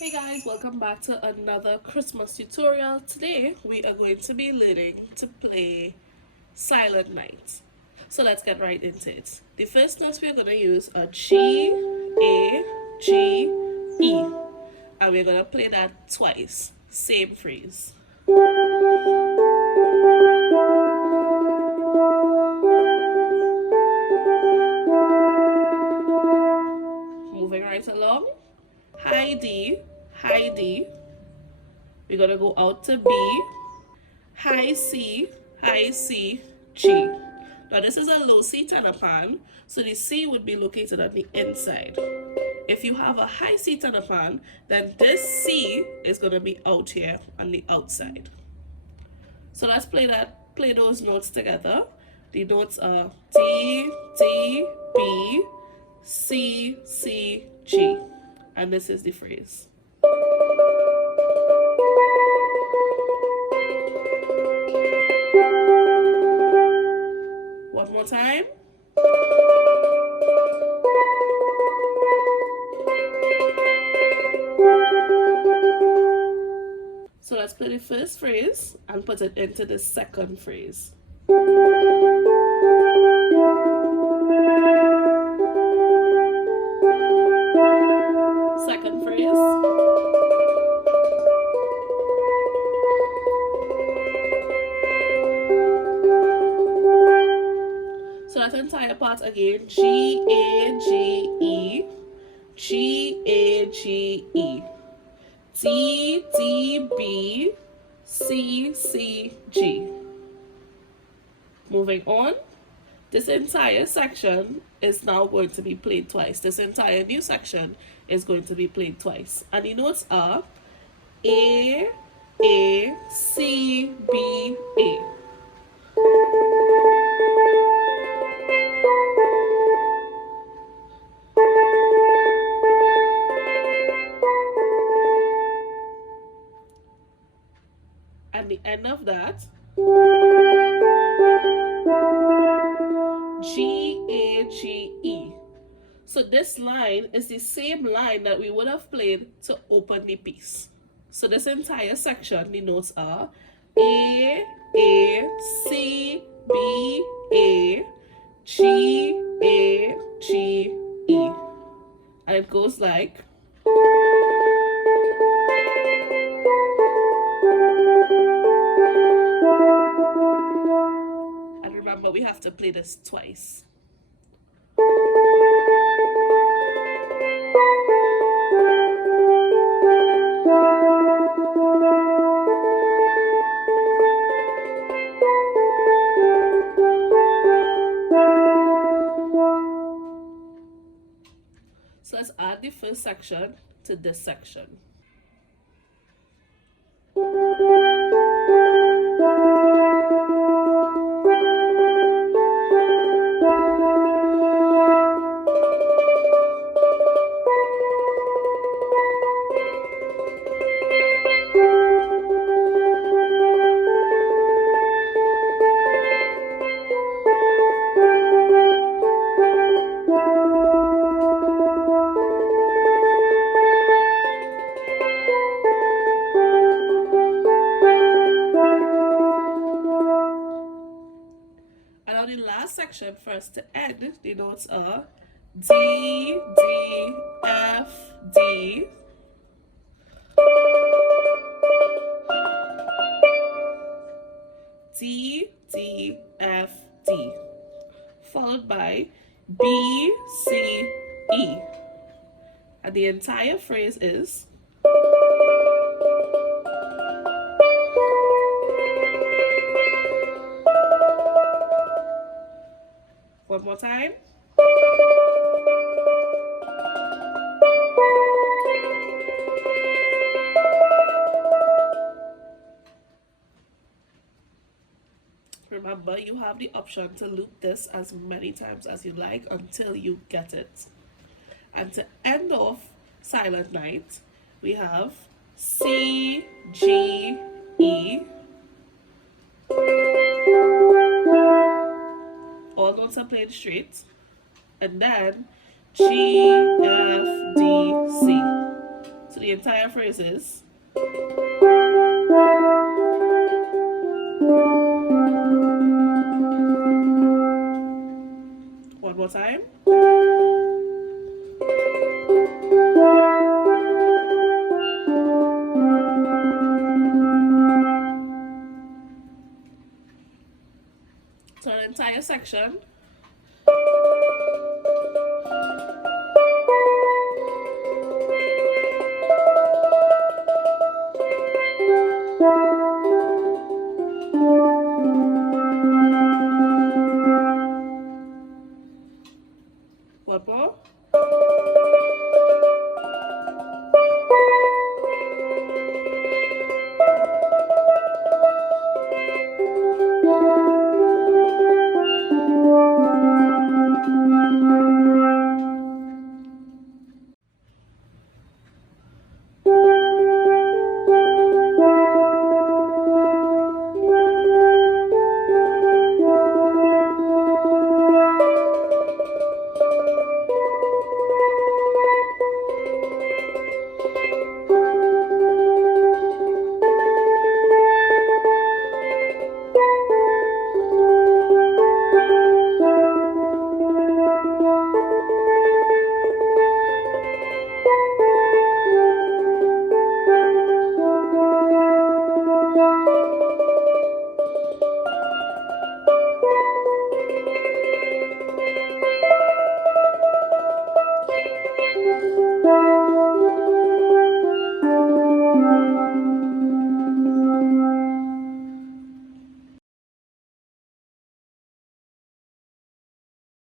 Hey guys, welcome back to another Christmas tutorial. Today we are going to be learning to play Silent Night. So let's get right into it. The first notes we're going to use are G, A, G, E. And we're going to play that twice. Same phrase. Moving right along. High D, high D. We're going to go out to B. High C, G. Now this is a low C tenor pan, so the C would be located on the inside. If you have a high C tenor pan, then this C is going to be out here on the outside. So let's play those notes together. The notes are D, D, B, C, C, G. And this is the phrase. One more time. So let's play the first phrase and put it into the second phrase. Second phrase. So that entire part again, G, A, G, E, G, A, G, E, D, D, B, C, C, G. Moving on, this entire section is now going to be played twice. This entire new section is going to be played twice. And the notes are A, C, B, A. At the end of that, G, A, G, E. So this line is the same line that we would have played to open the piece. So this entire section, the notes are A, C, B, A, G, E. And it goes like... And remember, we have to play this twice. So let's add the first section to this section. The last section for us to end, the notes are D, D, F, D, D, D, F, D, followed by B, C, E. And the entire phrase is one more time. Remember, you have the option to loop this as many times as you like until you get it. And to end off Silent Night, we have C, G, E. All notes are played straight, and then G, F, D, C. So the the entire phrases. One more time. So the entire section.